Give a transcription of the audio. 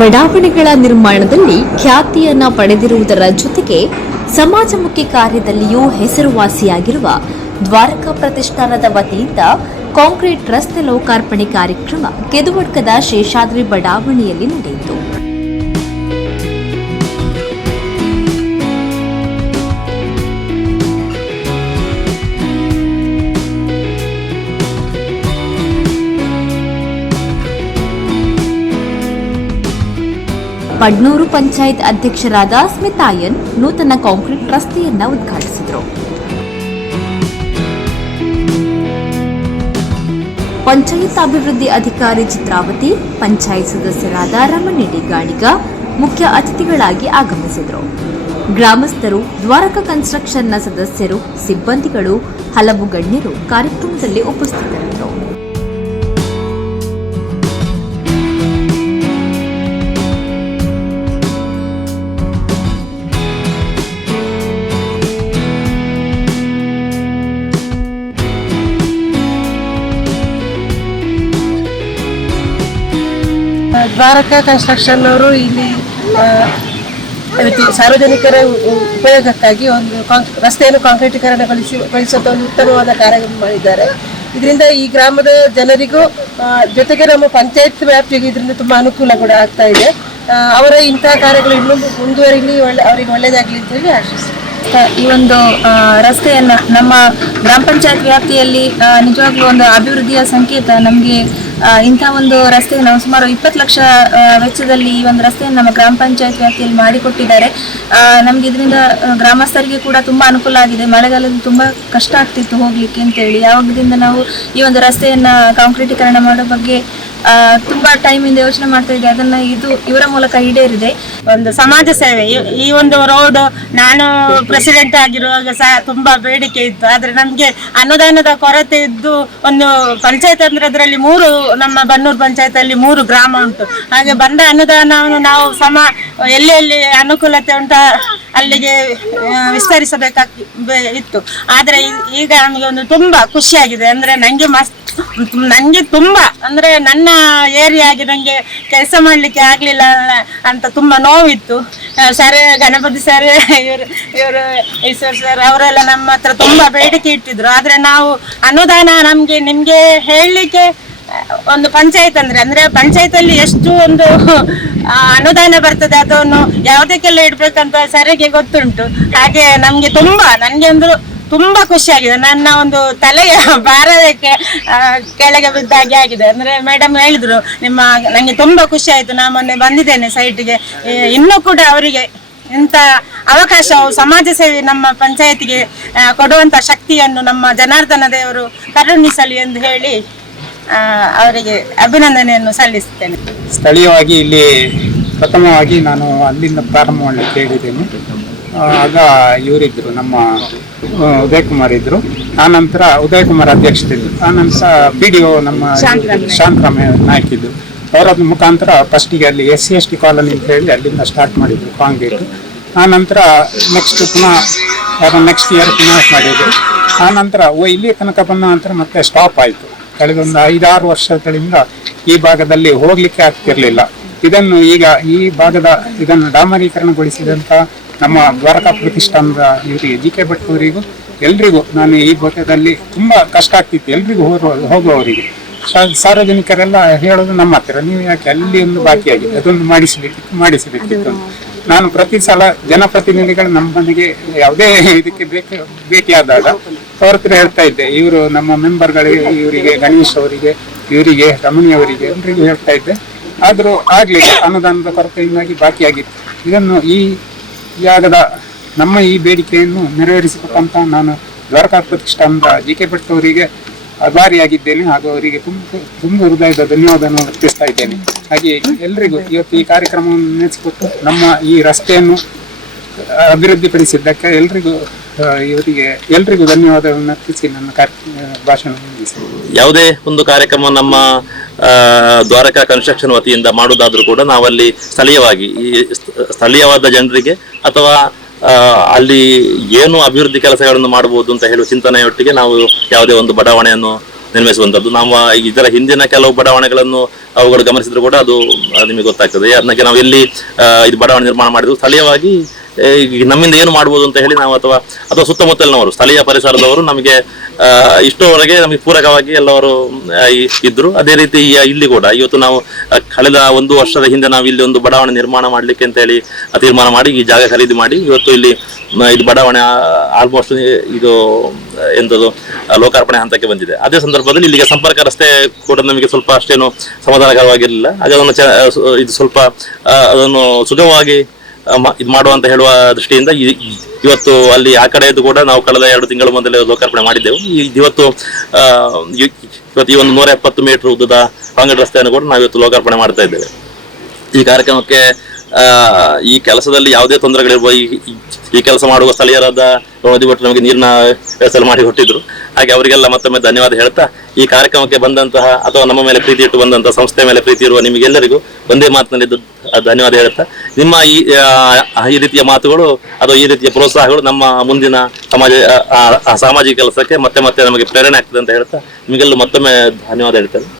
ಬಡಾವಣೆಗಳ ನಿರ್ಮಾಣದಲ್ಲಿ ಖ್ಯಾತಿಯನ್ನ ಪಡೆದಿರುವುದರ ಜೊತೆಗೆ ಸಮಾಜಮುಖಿ ಕಾರ್ಯದಲ್ಲಿಯೂ ಹೆಸರುವಾಸಿಯಾಗಿರುವ ದ್ವಾರಕಾ ಪ್ರತಿಷ್ಠಾನದ ವತಿಯಿಂದ ಕಾಂಕ್ರೀಟ್ ರಸ್ತೆ ಲೋಕಾರ್ಪಣೆ ಕಾರ್ಯಕ್ರಮ ಕೆದುವಡ್ಕದ ಶೇಷಾದ್ರಿ ಬಡಾವಣೆಯಲ್ಲಿ ನಡೆಯಿತು. ಪಡ್ನೂರು ಪಂಚಾಯತ್ ಅಧ್ಯಕ್ಷರಾದ ಸ್ಮಿತಾಯನ್ ನೂತನ ಕಾಂಕ್ರೀಟ್ ರಸ್ತೆಯನ್ನ ಉದ್ಘಾಟಿಸಿದರು. ಪಂಚಾಯತ್ ಅಭಿವೃದ್ಧಿ ಅಧಿಕಾರಿ ಚಿತ್ರಾವತಿ, ಪಂಚಾಯತ್ ಸದಸ್ಯರಾದ ರಮಣಿಡಿ ಗಾಣಿಗ, ಮುಖ್ಯ ಅತಿಥಿಗಳಾಗಿ ಆಗಮಿಸಿದರು. ಗ್ರಾಮಸ್ಥರು, ದ್ವಾರಕ ಕನ್ಸ್ಟ್ರಕ್ಷನ್ನ ಸದಸ್ಯರು, ಸಿಬ್ಬಂದಿಗಳು, ಹಲವು ಗಣ್ಯರು ಕಾರ್ಯಕ್ರಮದಲ್ಲಿ ಉಪಸ್ಥಿತರಿದ್ದರು. ದ್ವಾರಕ ಕನ್ಸ್ಟ್ರಕ್ಷನ್ ಅವರು ಇಲ್ಲಿ ಸಾರ್ವಜನಿಕರ ಉಪಯೋಗಕ್ಕಾಗಿ ಒಂದು ರಸ್ತೆಯನ್ನು ಕಾಂಕ್ರೀಟೀಕರಣಗೊಳಿಸಿ ಗೊಳಿಸುವಂತ ಒಂದು ಉತ್ತಮವಾದ ಕಾರ್ಯಕ್ರಮ ಮಾಡಿದ್ದಾರೆ. ಇದರಿಂದ ಈ ಗ್ರಾಮದ ಜನರಿಗೂ ಜೊತೆಗೆ ನಮ್ಮ ಪಂಚಾಯತ್ ವ್ಯಾಪ್ತಿಗೆ ಇದರಿಂದ ತುಂಬ ಅನುಕೂಲ ಕೂಡ ಆಗ್ತಾ ಇದೆ. ಅವರ ಇಂತಹ ಕಾರ್ಯಗಳು ಇನ್ನೊಂದು ಮುಂದುವರಿಲಿ, ಒಳ್ಳೆ, ಅವರಿಗೆ ಒಳ್ಳೆಯದಾಗಲಿ ಅಂತ ಹೇಳಿ ಈ ಒಂದು ರಸ್ತೆಯನ್ನು ನಮ್ಮ ಗ್ರಾಮ ಪಂಚಾಯತ್ ವ್ಯಾಪ್ತಿಯಲ್ಲಿ ನಿಜವಾಗ್ಲೂ ಒಂದು ಅಭಿವೃದ್ಧಿಯ ಸಂಕೇತ ನಮಗೆ ಇಂಥ ಒಂದು ರಸ್ತೆ ನಾವು ಸುಮಾರು ಇಪ್ಪತ್ತು ಲಕ್ಷ ವೆಚ್ಚದಲ್ಲಿ ಈ ಒಂದು ರಸ್ತೆಯನ್ನು ನಮ್ಮ ಗ್ರಾಮ ಪಂಚಾಯತ್ ವ್ಯಾಪ್ತಿಯಲ್ಲಿ ಮಾಡಿಕೊಟ್ಟಿದ್ದಾರೆ. ನಮ್ಗೆ ಇದರಿಂದ ಗ್ರಾಮಸ್ಥರಿಗೆ ಕೂಡ ತುಂಬಾ ಅನುಕೂಲ ಆಗಿದೆ. ಮಳೆಗಾಲದಲ್ಲಿ ತುಂಬಾ ಕಷ್ಟ ಆಗ್ತಿತ್ತು ಹೋಗ್ಲಿಕ್ಕೆ ಅಂತೇಳಿ. ಯಾವಾಗದಿಂದ ನಾವು ಈ ಒಂದು ರಸ್ತೆಯನ್ನು ಕಾಂಕ್ರೀಟೀಕರಣ ಮಾಡೋ ಬಗ್ಗೆ ತುಂಬಾ ಟೈಮಿಂದ ಯೋಚನೆ ಮಾಡ್ತಾ ಇದ್ದೆ. ಅದನ್ನ ಇದು ಇವರ ಮೂಲಕ ಈಡೇರಿದೆ. ಒಂದು ಸಮಾಜ ಸೇವೆ. ಈ- ಒಂದು ರೋಡ್ ನಾನು ಪ್ರೆಸಿಡೆಂಟ್ ಆಗಿರುವಾಗ ಸಹ ತುಂಬಾ ಬೇಡಿಕೆ ಇತ್ತು. ಆದ್ರೆ ನಮ್ಗೆ ಅನುದಾನದ ಕೊರತೆ ಇದ್ದು ಒಂದು ಪಂಚಾಯತ್ ಅಂದ್ರೆ ಅದರಲ್ಲಿ ಮೂರು, ನಮ್ಮ ಬನ್ನೂರು ಪಂಚಾಯತ್ ಅಲ್ಲಿ ಮೂರು ಗ್ರಾಮ ಉಂಟು. ಹಾಗೆ ಬಂದ ಅನುದಾನವನ್ನು ನಾವು ಸಮ ಎಲ್ಲಿ ಎಲ್ಲಿ ಅನುಕೂಲತೆ ಉಂಟ ಅಲ್ಲಿಗೆ ವಿಸ್ತರಿಸಬೇಕಾಗಿ ಇತ್ತು. ಆದ್ರೆ ಈಗ ನಮಗೆ ಒಂದು ತುಂಬಾ ಖುಷಿಯಾಗಿದೆ. ಅಂದ್ರೆ ನಂಗೆ ಮಸ್ತ್ ನಂಗೆ ತುಂಬಾ, ಅಂದ್ರೆ ನನ್ನ ಏರಿಯಾಗೆ ನಂಗೆ ಕೆಲಸ ಮಾಡ್ಲಿಕ್ಕೆ ಆಗ್ಲಿಲ್ಲ ಅಂತ ತುಂಬಾ ನೋವಿತ್ತು. ಸರ್ ಗಣಪತಿ ಸರ್ ಇವರು ಇವರು ಈಶ್ವರ್ ಸರ್ ಅವರೆಲ್ಲ ನಮ್ಮ ಹತ್ರ ತುಂಬಾ ಬೇಡಿಕೆ ಇಟ್ಟಿದ್ರು. ಆದ್ರೆ ನಾವು ಅನುದಾನ ನಮ್ಗೆ, ನಿಮ್ಗೆ ಹೇಳಲಿಕ್ಕೆ ಒಂದು ಪಂಚಾಯತ್ ಅಂದ್ರೆ ಅಂದ್ರೆ ಪಂಚಾಯತ್ ಅಲ್ಲಿ ಎಷ್ಟು ಒಂದು ಅನುದಾನ ಬರ್ತದೆ ಅದನ್ನು ಯಾವುದಕ್ಕೆಲ್ಲ ಇಡ್ಬೇಕಂತ ಸರಿಗೆ ಗೊತ್ತುಂಟು. ಹಾಗೆ ನಮ್ಗೆ ತುಂಬಾ, ನನ್ಗೆ ಒಂದು ತುಂಬಾ ಖುಷಿಯಾಗಿದೆ. ನನ್ನ ಒಂದು ತಲೆಯ ಭಾರಕ್ಕೆ ಕೆಳಗೆ ಬಿದ್ದ ಹಾಗೆ ಆಗಿದೆ. ಅಂದ್ರೆ ಮೇಡಮ್ ಹೇಳಿದ್ರು, ನಿಮ್ಮ, ನಂಗೆ ತುಂಬಾ ಖುಷಿ ಆಯ್ತು. ನಾ ಮೊನ್ನೆ ಬಂದಿದ್ದೇನೆ ಸೈಟ್ಗೆ ಇನ್ನೂ ಕೂಡ ಅವರಿಗೆ ಇಂಥ ಅವಕಾಶವು ಸಮಾಜ ಸೇವೆ ನಮ್ಮ ಪಂಚಾಯತಿಗೆ ಕೊಡುವಂತ ಶಕ್ತಿಯನ್ನು ನಮ್ಮ ಜನಾರ್ದನ ದೇವರು ಕರುಣಿಸಲಿ ಎಂದು ಹೇಳಿ ಅವರಿಗೆ ಅಭಿನಂದನೆಯನ್ನು ಸಲ್ಲಿಸುತ್ತೇನೆ. ಸ್ಥಳೀಯವಾಗಿ ಇಲ್ಲಿ ಪ್ರಥಮವಾಗಿ ನಾನು ಅಲ್ಲಿಂದ ಪ್ರಾರಂಭ ಮಾಡಲಿಕ್ಕೆ ಹೇಳಿದ್ದೇನೆ. ಆಗ ಇವರಿದ್ದರು ನಮ್ಮ ಉದಯ್ ಕುಮಾರ್ ಇದ್ರು. ಆನಂತರ ಉದಯ್ ಕುಮಾರ್ ಅಧ್ಯಕ್ಷರಿದ್ರು ಆನಂತರ ಬಿ ಡಿ ಒ ನಮ್ಮ ಶಾಂತರಾಮ ನಾಯಕ್ ಇದ್ರು. ಅವರ ಮುಖಾಂತರ ಫಸ್ಟಿಗೆ ಅಲ್ಲಿ S C S T colony ಅಂತ ಹೇಳಿ ಅಲ್ಲಿಂದ ಸ್ಟಾರ್ಟ್ ಮಾಡಿದ್ರು ಕಾಂಕ್ರೀಟ್ ಆನಂತರ ನೆಕ್ಸ್ಟ್ ಪುನಃ ನೆಕ್ಸ್ಟ್ ಇಯರ್ ಪುನಃ ಮಾಡಿದ್ರು. ಆನಂತರ ಓ ಇಲ್ಲಿ ತನಕ ಬಂದ ನಂತರ ಮತ್ತೆ ಸ್ಟಾಪ್ ಆಯಿತು. ಕಳೆದೊಂದು ಐದಾರು ವರ್ಷಗಳಿಂದ ಈ ಭಾಗದಲ್ಲಿ ಹೋಗ್ಲಿಕ್ಕೆ ಆಗ್ತಿರಲಿಲ್ಲ. ಇದನ್ನು ಈಗ ಈ ಭಾಗದ ಇದನ್ನು ಡಾಮರೀಕರಣಗೊಳಿಸಿದಂತ ನಮ್ಮ ದ್ವಾರಕಾ ಪ್ರತಿಷ್ಠಾನದ ಇವರಿಗೆ ಜಿ ಕೆ ಭಟ್ ಅವರಿಗೂ, ಎಲ್ರಿಗೂ ನಾನು ಈ ಭಾಗದಲ್ಲಿ ತುಂಬ ಕಷ್ಟ ಆಗ್ತಿತ್ತು. ಎಲ್ರಿಗೂ ಹೋಗುವ, ಹೋಗುವವರಿಗೆ. ಸಾರ್ವಜನಿಕರೆಲ್ಲ ಹೇಳೋದು ನಮ್ಮ ಹತ್ತಿರ ನೀವು ಯಾಕೆ ಅಲ್ಲಿ ಒಂದು ಬಾಕಿಯಾಗಿದೆ ಅದೊಂದು ಮಾಡಿಸಬೇಕಿತ್ತು ಮಾಡಿಸಬೇಕಿತ್ತು. ನಾನು ಪ್ರತಿ ಸಲ ಜನಪ್ರತಿನಿಧಿಗಳು ನಮ್ಮ ಮನೆಗೆ ಯಾವುದೇ ಇದಕ್ಕೆ ಬೇಕು, ಭೇಟಿಯಾದಾಗ ಅವ್ರ ಹತ್ರ ಹೇಳ್ತಾ ಇದ್ದೆ. ಇವರು ನಮ್ಮ ಮೆಂಬರ್ಗಳಿಗೆ ಇವರಿಗೆ ಗಣೇಶ್ ಅವರಿಗೆ, ಇವರಿಗೆ ರಮಣಿ ಅವರಿಗೆ ಎಲ್ರಿಗೂ ಹೇಳ್ತಾ ಇದ್ದೆ. ಆದರೂ ಆಗಲಿಲ್ಲ. ಅನುದಾನದ ಕೊರತೆಯಿಂದಾಗಿ ಬಾಕಿಯಾಗಿತ್ತು. ಇದನ್ನು ಈ ಜಾಗದ ನಮ್ಮ ಈ ಬೇಡಿಕೆಯನ್ನು ನೆರವೇರಿಸಿಕೊಟ್ಟಂತ ನಾನು ದ್ವಾರಕಾ ಪ್ರತಿಷ್ಠಾನದ ಜಿ ಕೆ ಭಟ್ ಅವರಿಗೆ ಆಭಾರಿಯಾಗಿದ್ದೇನೆ ಹಾಗೂ ಅವರಿಗೆ ತುಂಬ ತುಂಬ ಹೃದಯದ ಧನ್ಯವಾದವನ್ನು ಅರ್ಪಿಸ್ತಾ ಇದ್ದೇನೆ. ಹಾಗೆ ಎಲ್ರಿಗೂ ಇವತ್ತು ಈ ಕಾರ್ಯಕ್ರಮವನ್ನು ನೆನೆಸಿಕೊಟ್ಟು ನಮ್ಮ ಈ ರಸ್ತೆಯನ್ನು ಅಭಿವೃದ್ಧಿಪಡಿಸಿದ್ದಕ್ಕೆ ಎಲ್ರಿಗೂ ಇವರಿಗೆ ಎಲ್ರಿಗೂ ಧನ್ಯವಾದವನ್ನು ಅರ್ಪಿಸಿ ನನ್ನ ಕಾರ್ಯ ಭಾಷಣ ಯಾವುದೇ ಒಂದು ಕಾರ್ಯಕ್ರಮ ನಮ್ಮ ದ್ವಾರಕಾ ಕನ್ಸ್ಟ್ರಕ್ಷನ್ ವತಿಯಿಂದ ಮಾಡುವುದಾದ್ರೂ ಕೂಡ ನಾವಲ್ಲಿ ಸ್ಥಳೀಯವಾಗಿ ಈ ಸ್ಥಳೀಯವಾದ ಜನರಿಗೆ ಅಥವಾ ಅಲ್ಲಿ ಏನು ಅಭಿವೃದ್ಧಿ ಕೆಲಸಗಳನ್ನು ಮಾಡಬಹುದು ಅಂತ ಹೇಳುವ ಚಿಂತನೆಯೊಟ್ಟಿಗೆ ನಾವು ಯಾವುದೇ ಒಂದು ಬಡಾವಣೆಯನ್ನು ನಿರ್ಮಿಸುವಂಥದ್ದು. ನಾವು ಇದರ ಹಿಂದಿನ ಕೆಲವು ಬಡಾವಣೆಗಳನ್ನು ಅವುಗಳು ಗಮನಿಸಿದ್ರು ಕೂಡ ಅದು ನಿಮಗೆ ಗೊತ್ತಾಗ್ತದೆ. ಅದಕ್ಕೆ ನಾವು ಎಲ್ಲಿ ಆ, ಇದು ಬಡಾವಣೆ ನಿರ್ಮಾಣ ಮಾಡಿದ್ರು ಸ್ಥಳೀಯವಾಗಿ ನಮ್ಮಿಂದ ಏನು ಮಾಡ್ಬೋದು ಅಂತ ಹೇಳಿ ನಾವು ಅಥವಾ ಅಥವಾ ಸುತ್ತಮುತ್ತಲಿನವರು ಸ್ಥಳೀಯ ಪರಿಸರದವರು ನಮಗೆ ಆ, ಇಷ್ಟರವರೆಗೆ ನಮಗೆ ಪೂರಕವಾಗಿ ಎಲ್ಲವರು ಇದ್ರು. ಅದೇ ರೀತಿ ಇಲ್ಲಿ ಕೂಡ. ಇವತ್ತು ನಾವು ಕಳೆದ ಒಂದು ವರ್ಷದ ಹಿಂದೆ ನಾವು ಇಲ್ಲಿ ಒಂದು ಬಡಾವಣೆ ನಿರ್ಮಾಣ ಮಾಡಲಿಕ್ಕೆ ಅಂತ ಹೇಳಿ ತೀರ್ಮಾನ ಮಾಡಿ ಈ ಜಾಗ ಖರೀದಿ ಮಾಡಿ ಇವತ್ತು ಇಲ್ಲಿ ಇದು ಬಡಾವಣೆ ಆಲ್ಮೋಸ್ಟ್ ಇದು ಎಂಥದ್ದು ಲೋಕಾರ್ಪಣೆ ಹಂತಕ್ಕೆ ಬಂದಿದೆ. ಅದೇ ಸಂದರ್ಭದಲ್ಲಿ ಇಲ್ಲಿಗೆ ಸಂಪರ್ಕ ರಸ್ತೆ ಕೂಡ ನಮಗೆ ಸ್ವಲ್ಪ ಅಷ್ಟೇನು ಸಮಾಧಾನಕರವಾಗಿರಲಿಲ್ಲ. ಹಾಗೆ ಅದನ್ನು ಇದು ಸ್ವಲ್ಪ ಅದನ್ನು ಸುಗಮವಾಗಿ ಇದು ಮಾಡುವಂತ ಹೇಳುವ ದೃಷ್ಟಿಯಿಂದ ಇವತ್ತು ಅಲ್ಲಿ ಆ ಕಡೆಯದ್ದು ಕೂಡ ನಾವು ಕಳೆದ ಎರಡು ತಿಂಗಳ ಮೊದಲೇ ಲೋಕಾರ್ಪಣೆ ಮಾಡಿದ್ದೆವು. ಇವತ್ತು ಇವತ್ತು ಈ ಒಂದು ನೂರ ಎಪ್ಪತ್ತು ಮೀಟರ್ ಉದ್ದದ ಕಾಂಗ್ರೆಸ್ ರಸ್ತೆಯನ್ನು ಕೂಡ ನಾವು ಇವತ್ತು ಲೋಕಾರ್ಪಣೆ ಮಾಡ್ತಾ ಇದ್ದೇವೆ. ಈ ಕಾರ್ಯಕ್ರಮಕ್ಕೆ ಈ ಕೆಲಸದಲ್ಲಿ ಯಾವುದೇ ತೊಂದರೆಗಳಿರ್ಬೋದು ಈ ಕೆಲಸ ಮಾಡುವ ಸ್ಥಳೀಯರಾದ ಭಟ್ರು ನಮಗೆ ನೀರಿನ ವ್ಯವಸ್ಥೆ ಮಾಡಿ ಕೊಟ್ಟಿದ್ರು. ಹಾಗೆ ಅವರಿಗೆಲ್ಲ ಮತ್ತೊಮ್ಮೆ ಧನ್ಯವಾದ ಹೇಳ್ತಾ, ಈ ಕಾರ್ಯಕ್ರಮಕ್ಕೆ ಬಂದಂತಹ ಅಥವಾ ನಮ್ಮ ಮೇಲೆ ಪ್ರೀತಿ ಇಟ್ಟು ಬಂದಂತಹ ಸಂಸ್ಥೆ ಮೇಲೆ ಪ್ರೀತಿ ಇರುವ ನಿಮಗೆಲ್ಲರಿಗೂ ಒಂದೇ ಮಾತಿನಲ್ಲಿ ಧನ್ಯವಾದ ಹೇಳ್ತಾ, ನಿಮ್ಮ ಈ ಈ ರೀತಿಯ ಮಾತುಗಳು ಅಥವಾ ಈ ರೀತಿಯ ಪ್ರೋತ್ಸಾಹಗಳು ನಮ್ಮ ಮುಂದಿನ ಸಮಾಜ ಸಾಮಾಜಿಕ ಕೆಲಸಕ್ಕೆ ಮತ್ತೆ ಮತ್ತೆ ನಮಗೆ ಪ್ರೇರಣೆ ಆಗ್ತದೆ ಅಂತ ಹೇಳ್ತಾ, ನಿಮಗೆಲ್ಲ ಮತ್ತೊಮ್ಮೆ ಧನ್ಯವಾದ ಹೇಳ್ತೇನೆ.